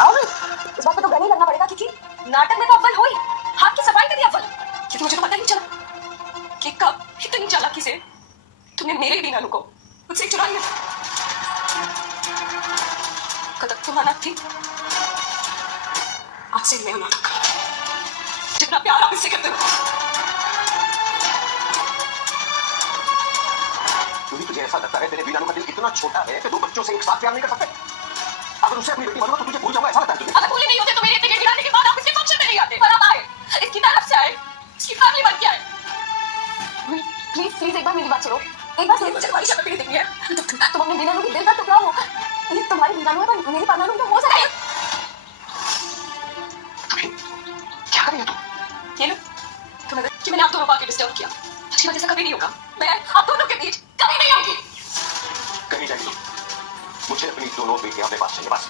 और इस बात पे तो गले लगना पड़ेगा क्योंकि नाटक में तो अव्वल हुई, हाथ की सफाई में भी अव्वल। क्योंकि मुझे तो पता ही नहीं चला कि कब इतनी चालाकी से तुमने मेरे भी नानू को मुझसे चुरा लिया। कल तक तुम अनाथ थी, आज से मैं नाटक जितना प्यार आप इससे करते हो। तुझे ऐसा लगता है तेरे बीनानू का दिल इतना छोटा है कि दो बच्चों से एक साथ प्यार नहीं कर सकते? अगर उसे अपनी बेटी मानो तो तुझे भूल जाऊंगा, ऐसा लगता है तुझे? अगर भूले नहीं होते तो मेरे इतने गिराने के बाद आप इसके फंक्शन में नहीं आते। पर आप आए, इसकी तरफ से आए, इसकी फैमिली बन के आए। प्लीज प्लीज एक बार मेरी बात सुनो, एक बार मुझे तुम्हारी शक्ल भी देखनी है। तुम अपने बीनानू की दिल का टुकड़ा हो, ये तुम्हारी बीनानू है पर मेरी पानानू तो हो सकता है। क्या कर रही है तू? ये लो, तुम्हें कि मैंने आप दोनों को आके डिस्टर्ब किया, अच्छी वजह से कभी नहीं होगा। मैं आप दोनों के बीच कभी नहीं आऊंगी। कहीं जाएगी मुझे अपनी दोनों बेटियां अपने पास चाहिए बस।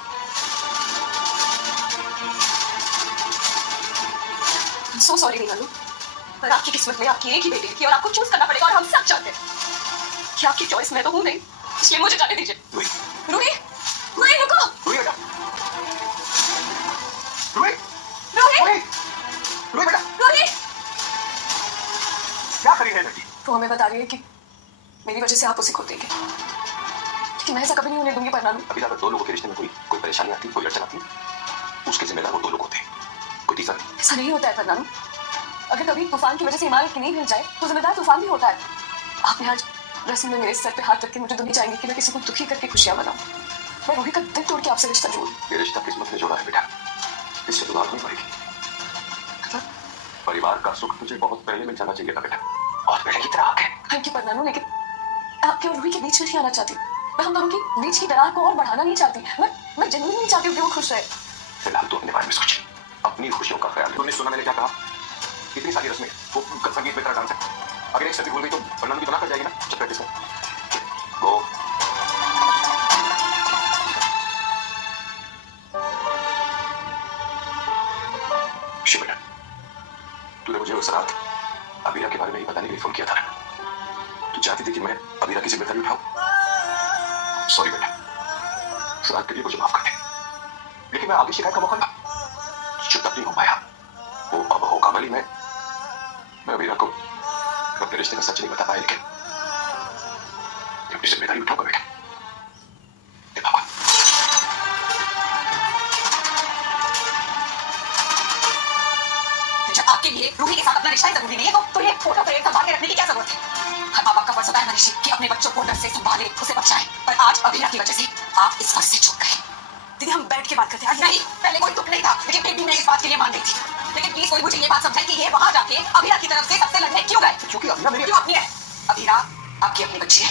सो सॉरी बीनानू, पर आपकी किस्मत में आपकी एक ही बेटी थी और आपको चूज करना पड़ेगा। और हम सब चाहते हैं कि आपकी चॉइस मैं तो हूं नहीं, इसलिए मुझे जाने दीजिए। रूही रूही रुको। रूही बेटा, रूही रूही रूही बेटा, रूही क्या करी है बेटी? वो हमें बता रही है कि मेरी वजह से आप उसे खो देंगे, लेकिन मैं ऐसा कभी नहीं होने दूंगी। परनानू, अभी अगर दो लोगों के रिश्ते में कोई परेशानी आती, कोई अड़चन आती, उसके जिम्मेदार वो दो लोग होते हैं, कोई तीसरा नहीं। ऐसा नहीं होता है परनानू। अगर कभी तूफान की वजह से इमारत की नींव हिल जाए तो जिम्मेदार तूफान भी होता है। आपने आज रस्म में मेरे सर पे हाथ रख के मुझे दुखी चाहेंगे कि मैं किसी को दुखी करके खुशियां मनाऊं। मैं रूही का दिल तोड़ के आपसे रिश्ता जोड़ूं। ये रिश्ता किस्मत ने जोड़ा है बेटा, इससे दुआ नहीं पड़ेगी। परिवार का सुख तुझे बहुत पहले मिल जाना चाहिए था बेटा, और पहले की तरह आके। थैंक यू परनानू, लेकिन आपके और रूही के बीच में नहीं आना चाहती। मैं हम दोनों के बीच की दरार को और बढ़ाना नहीं चाहती। मैं जनरली नहीं चाहती कि वो खुश रहे। फिलहाल तो अपने बारे में सोच, अपनी खुशियों का ख्याल। तुमने सुना मैंने क्या कहा? इतनी सारी रस्में, वो संगीत में तरह डांस है। अगर एक सदी भूल गई तो परनानू की गुनाह कर जाएगी ना। चल प्रैक्टिस कर। गो। बेटा, तूने मुझे उस रात अबीरा के बारे में ही बताने के लिए फोन किया था ना? तू चाहती थी कि मैं अबीरा की जिम्मेदारी उठाऊं। सॉरी बेटा, उस रात के लिए मुझे माफ कर दे, लेकिन मैं आगे शिकायत का मौका ना चुप नहीं हो पाया। वो अब होगा भली, मैं अबीरा को अपने रिश्ते का सच नहीं बता पाया, लेकिन अपनी जिम्मेदारी उठाऊंगा बेटा। आपके लिए रूही के साथ अपना रिश्ता जरूरी नहीं है तो ये फोटो फ्रेम संभाल के रखने की क्या जरूरत है? हर माँ बाप का फर्ज होता है मनीषी कि अपने बच्चों को डर से संभाले, उसे बचाए। पर आज अबीरा की वजह से आप इस फर्ज से चूक गए। दीदी हम बैठ के बात करते हैं। नहीं, पहले कोई दुख नहीं था, लेकिन फिर भी मैं इस बात के लिए मान गई थी। लेकिन प्लीज कोई मुझे ये बात समझाए कि ये वहां जाके अबीरा की तरफ से सबसे लड़ने क्यों गए? क्योंकि अबीरा मेरी क्यों अपनी है? अबीरा आपकी अपनी बच्ची है,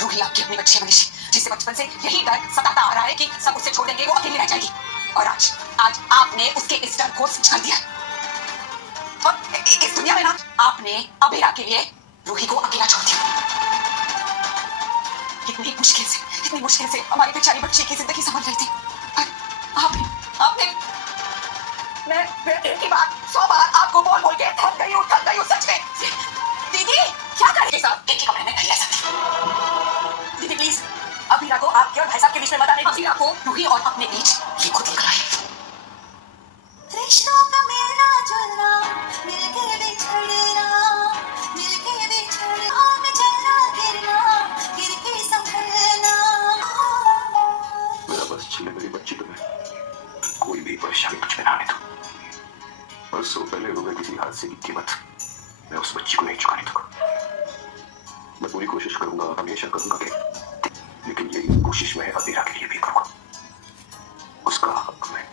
रूही आपकी अपनी बच्ची है मनीषी, जिसे बचपन से यही डर सताता आ रहा है कि सब उसे छोड़ देंगे, वो अकेली रह जाएगी। और आज आपने उसके इस डर को सच कर दिया। और इस दुनिया में ना आपने अबीरा के लिए रूही को अकेला छोड़ दिया। इतनी मुश्किल से हमारी बेचारी बच्ची की जिंदगी संभल रही थी, आपने मैं एक ही बात 100 बार आपको बोल के थक गई हूँ सच में। दीदी क्या करें साहब, एक ही कमरे में नहीं रह सकती। दीदी प्लीज अबीरा को आपके और भाई साहब के बीच में मत आने। अबीरा को रूही और अपने बीच ये खुद ही कराए। रिश्तों का मिलना जुलना, मिलके बिछड़ना, मिलके बिछड़ना, में चलना गिरना, गिर के संभलना। मेरा बस छिले मेरी बच्ची तो मैं कोई भी परेशानी कुछ में ना आने दो। बरसों पहले हुए किसी हादसे की कीमत मैं उस बच्ची को नहीं चुकाने दूंगा। मैं पूरी कोशिश करूंगा, हमेशा करूंगा कि, लेकिन यही कोशिश मैं अबीरा के लिए भी करूंगा। उसका हक मैं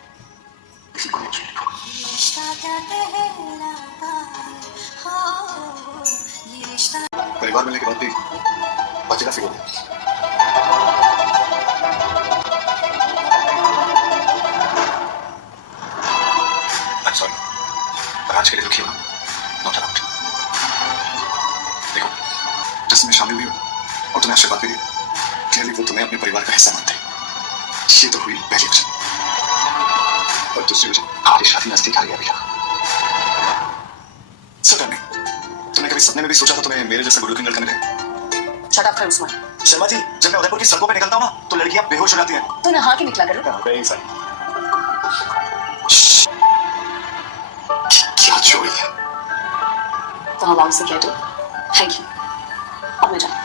किसी को नहीं छीन दूंगा। परिवार मिलने के बाद भी बच्चे का फिक्र सॉरी, पर आज के लिए दुखी हो नो डाउट। देखो, जैसे मैं शामिल हुई हूँ और तुम्हें आशीर्वाद भी दी, क्लियरली वो तुम्हें अपने परिवार का हिस्सा मानते हैं। ये तो हुई पहली वजह, और दूसरी वजह हमारी शादी नजदीक आ गई अभी। तुमने कभी सपने में भी सोचा था तुम्हें मेरे जैसा गुड लुकिंग लड़का मिले? शट अप कर उस्मान। शर्मा जी, जब मैं उदयपुर की सड़कों पे निकलता हूँ ना तो लड़कियां बेहोश हो जाती हैं। तो नहा के निकला करो। क्या चोरी है? तो हवा से कह दो थैंक यू। अब मैं जाऊँ।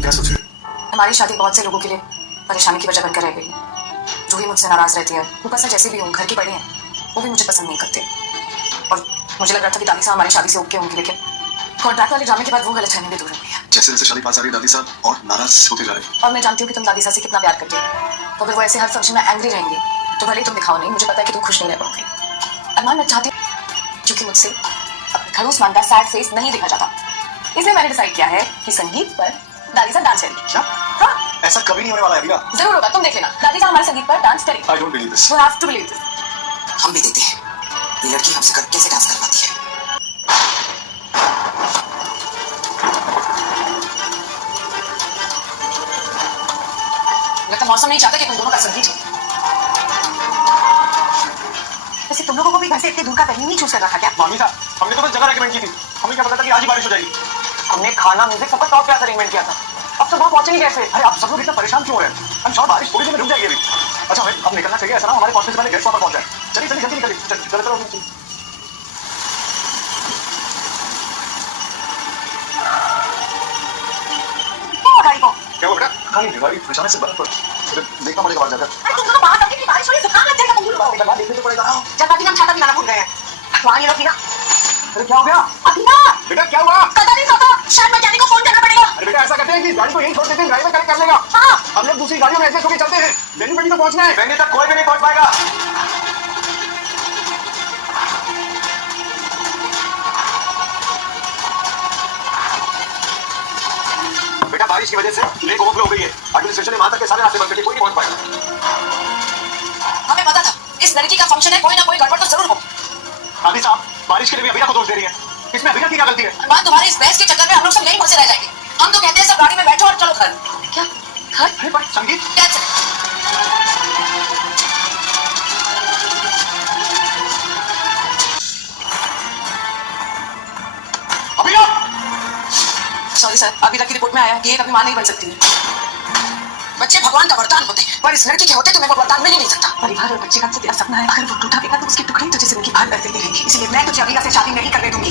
क्या सोच रहे हो? हमारी शादी बहुत से लोगों के लिए परेशानी की वजह बनकर रह गई। रूही मुझसे नाराज रहती है। ऊपर से जैसे भी हूँ, घर की बड़ी हैं, वो भी मुझे पसंद नहीं करते। और मुझे लग रहा था कि दादी साहब हमारी शादी से ओके होंगी, लेकिन कॉन्ट्रैक्ट वाले ड्रामे के बाद वो गलतफहमी भी दूर हो गई है। जैसे जैसे शादी पास आ रही दादी साहब और नाराज होते जा रहे हैं। और मैं जानती हूँ कि तुम दादी साहब से कितना प्यार करती हो, तो अगर वो ऐसे हर फंक्शन में एंग्री रहेंगी तो भले ही तुम दिखाओ नहीं, मुझे पता है कि तुम खुश नहीं रह पाओगे। अरमान, मैं चाहती हूँ, क्योंकि मुझसे खड़ूस मान का सैड फेस नहीं दिखा जाता, इसलिए मैंने डिसाइड किया है कि संगीत पर दादी साहब डांस करेंगी। क्या? हाँ, ऐसा कभी नहीं होने वाला है अभी। जरूर होगा, तुम देख लेना। दादी साहब हमारे संगीत पर डांस करेंगी। I don't believe this. You have to believe this. हम भी देखते हैं ये लड़की हमसे कैसे डांस कर पाती है। लगता मौसम नहीं चाहता कि तुम दोनों का संगीत हो। वैसे तुम लोगों को भी घर से इतनी दूर का वेन्यू नहीं चूज करना था क्या? मामी साहब, हमने तो बस जगह रेकमेंड की थी। हमें क्या पता था कि आज ही बारिश हो जाएगी। हमने खाना म्यूजिक सबका टॉप क्लास अरेंजमेंट किया था। अब सब वहाँ पहुंचेंगे कैसे? अरे आप सब लोग इतना परेशान क्यों हो रहे हैं? हम श्योर बारिश थोड़ी देर में रुक जाएगी अभी। अच्छा हमें अब निकलना चाहिए, ऐसा ना हमारे पहुंचने से पहले गेस्ट वहाँ पर पहुंच जाए। चलिए चलिए जल्दी निकलिए। चलो चलो चलो। गाड़ी को क्या हुआ बेटा? खाली दीवार अचानक से बंद पड़। देखना पड़ेगा बाहर जाकर। अरे तुम दोनों बाहर आके की बारिश हो रही है, जुकाम लग जाएगा तुम लोगों को। देखने तो पड़ेगा। जल्दी हम छाता भी लाना भूल गए हैं। वहाँ ये लोग ना अरे क्या हो गया? अभी ना बेटा क्या हुआ? पता नहीं था, शायद मैकेनिक को फोन करना पड़ेगा। अरे बेटा ऐसा करते हैं कि गाड़ी को यहीं छोड़ देते हैं, ड्राइवर करेक्ट कर लेगा। हाँ, हम लोग दूसरी गाड़ियों में ऐसे होके चलते हैं। वेन्यू पे भी तो पहुंचना है। वेन्यू तक कोई भी नहीं पहुंच पाएगा। बेटा बारिश की वजह से लेक ओवरफ्लो हो गई है। एडमिनिस्ट्रेशन ने वहां तक के सारे रास्ते बंद कर दिए, कोई नहीं पहुंच पाएगा। हमें पता था इस लड़की का फंक्शन है, कोई ना कोई गड़बड़ तो जरूर हो। दादी साहब बारिश के लिए भी अभिया को दोष दे रही है। इसमें अभिया की क्या गलती है? अरमान, तुम्हारी इस बहस के चक्कर में हम लोग सब यहीं फंसे रह जाएंगे। हम तो कहते हैं सब गाड़ी में बैठो और चलो घर। क्या घर? अरे पर संगीत क्या चले? अभिया! सॉरी सर, अभी तक की रिपोर्ट में आया कि ये कभी मां नहीं बन सकती है। बच्चे भगवान का वरदान होते हैं, पर इस लड़की के होते तो मैं वो वरदान मिल ही नहीं सकता। परिवार और बच्चे का तो तेरा सपना है, अगर वो टूटा भी ना तो उसके टुकड़े तुझे जिंदगी भर रहते रहेंगे। इसलिए मैं तुझे अभिया से शादी नहीं करने दूंगी।